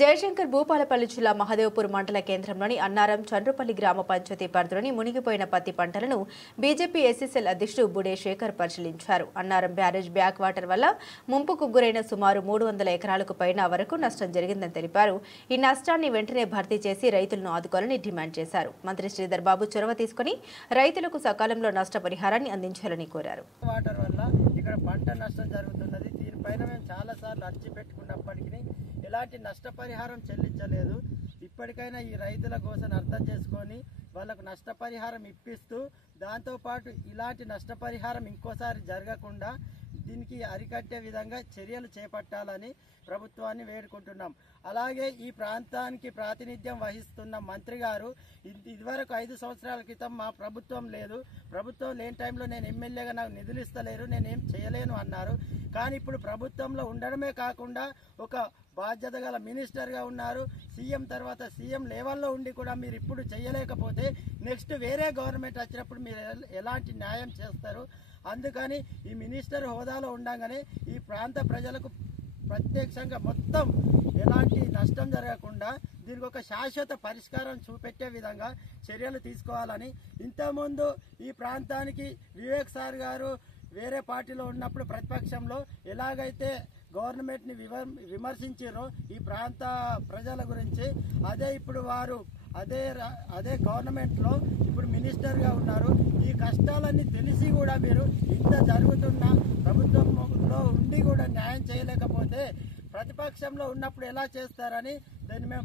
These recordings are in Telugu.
జయశంకర్ భూపాలపల్లి జిల్లా మహదేవ్పూర్ మండల కేంద్రంలోని అన్నారం చండ్రుపల్లి గ్రామ పంచాయతీ పరిధిలోని మునిగిపోయిన పత్తి పంటలను బీజేపీ ఎస్సీసీఎల్ అధ్యక్షుడు బుడే శేఖర్ పరిశీలించారు. అన్నారం బ్యారేజ్ బ్యాక్ వాటర్ వల్ల ముంపుకు గురైన సుమారు 300 ఎకరాలకు పైన వరకు నష్టం జరిగిందని తెలిపారు. ఈ నష్టాన్ని వెంటనే భర్తీ చేసి రైతులను ఆదుకోవాలని డిమాండ్ చేశారు. మంత్రి శ్రీధర్ బాబు చొరవ తీసుకుని రైతులకు సకాలంలో నష్టపరిహారాన్ని అందించాలని కోరారు. దీనిపైన మేము చాలాసార్లు అర్జీ పెట్టుకున్నప్పటికీ ఎలాంటి నష్టపరిహారం చెల్లించలేదు. ఇప్పటికైనా ఈ రైతుల కోసం అర్థం చేసుకొని వాళ్ళకు నష్టపరిహారం ఇప్పిస్తూ దాంతోపాటు ఇలాంటి నష్టపరిహారం ఇంకోసారి జరగకుండా దీనికి అరికట్టే విధంగా చర్యలు చేపట్టాలని ప్రభుత్వాన్ని వేడుకుంటున్నాం. అలాగే ఈ ప్రాంతానికి ప్రాతినిధ్యం వహిస్తున్న మంత్రి గారు ఇదివరకు 5 సంవత్సరాల క్రితం మా ప్రభుత్వం లేదు, ప్రభుత్వం లేని టైంలో నేను ఎమ్మెల్యేగా నాకు నిధులు ఇస్తలేరు, నేనేం చేయలేను అన్నారు. కానీ ఇప్పుడు ప్రభుత్వంలో ఉండడమే కాకుండా ఒక బాధ్యత గల మినిస్టర్గా ఉన్నారు. సీఎం తర్వాత సీఎం లెవెల్లో ఉండి కూడా మీరు ఇప్పుడు చేయలేకపోతే నెక్స్ట్ వేరే గవర్నమెంట్ వచ్చినప్పుడు మీరు ఎలాంటి న్యాయం చేస్తారు? అందుకని ఈ మినిస్టర్ హోదాలో ఉండగానే ఈ ప్రాంత ప్రజలకు ప్రత్యక్షంగా మొత్తం ఎలాంటి నష్టం జరగకుండా దీనికి ఒక శాశ్వత పరిష్కారం చూపెట్టే విధంగా చర్యలు తీసుకోవాలని, ఇంతకుముందు ఈ ప్రాంతానికి వివేక్ సార్ గారు వేరే పార్టీలో ఉన్నప్పుడు ప్రతిపక్షంలో ఎలాగైతే గవర్నమెంట్ని విమర్శించారో ఈ ప్రాంత ప్రజల గురించి, అదే ఇప్పుడు వారు అదే గవర్నమెంట్లో ఇప్పుడు మినిస్టర్గా ఉన్నారు. ఈ కష్టాలన్నీ తెలిసి కూడా మీరు ఇంత జరుగుతున్న ప్రభుత్వంలో ఉండి కూడా న్యాయం చేయలేకపోతే ప్రతిపక్షంలో ఉన్నప్పుడు ఎలా చేస్తారని దాన్ని మేము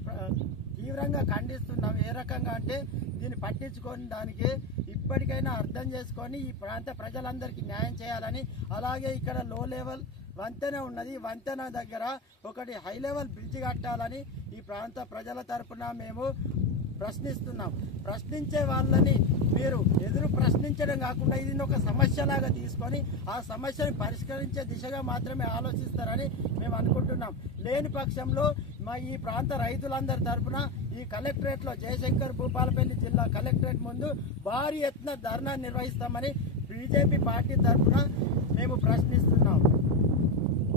తీవ్రంగా ఖండిస్తున్నాం. ఏ రకంగా అంటే దీన్ని పట్టించుకొని దానికి ఇప్పటికైనా అర్థం చేసుకొని ఈ ప్రాంత ప్రజలందరికీ న్యాయం చేయాలని, అలాగే ఇక్కడ లో లెవెల్ వంతెన ఉన్నది, వంతెన దగ్గర ఒకటి హై లెవెల్ బ్రిడ్జ్ కట్టాలని ఈ ప్రాంత ప్రజల తరఫున మేము ప్రశ్నిస్తున్నాం. ప్రశ్నించే వాళ్ళని మీరు ఎదురు ప్రశ్నించడం కాకుండా ఇది ఒక సమస్యలాగా తీసుకొని ఆ సమస్యను పరిష్కరించే దిశగా మాత్రమే ఆలోచిస్తారని మేము అనుకుంటున్నాం. లేని పక్షంలో మా ఈ ప్రాంత రైతులందరి తరఫున ఈ కలెక్టరేట్లో జయశంకర్ భూపాలపల్లి జిల్లా కలెక్టరేట్ ముందు భారీ ఎత్తున ధర్నా నిర్వహిస్తామని బీజేపీ పార్టీ తరఫున మేము ప్రశ్నిస్తున్నాం.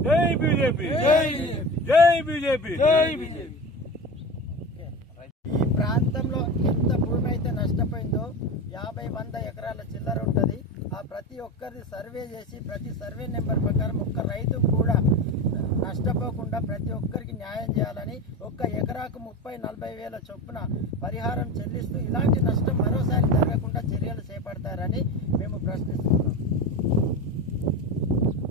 జై బీజేపీ, జై బీజేపీ, జై బీజేపీ. ఈ ప్రాంతంలో ఎంత భూమి అయితే నష్టపోయిందో 50-100 ఎకరాల చిల్లర ఉంటుంది. ఆ ప్రతి ఒక్కరిది సర్వే చేసి ప్రతి సర్వే నెంబర్ ప్రకారం ఒక్క రైతు కూడా నష్టపోకుండా ప్రతి ఒక్కరికి న్యాయం చేయాలని, ఒక్క ఎకరాకు 30-40 వేల చొప్పున పరిహారం చెల్లిస్తూ ఇలాంటి నష్టం మరోసారి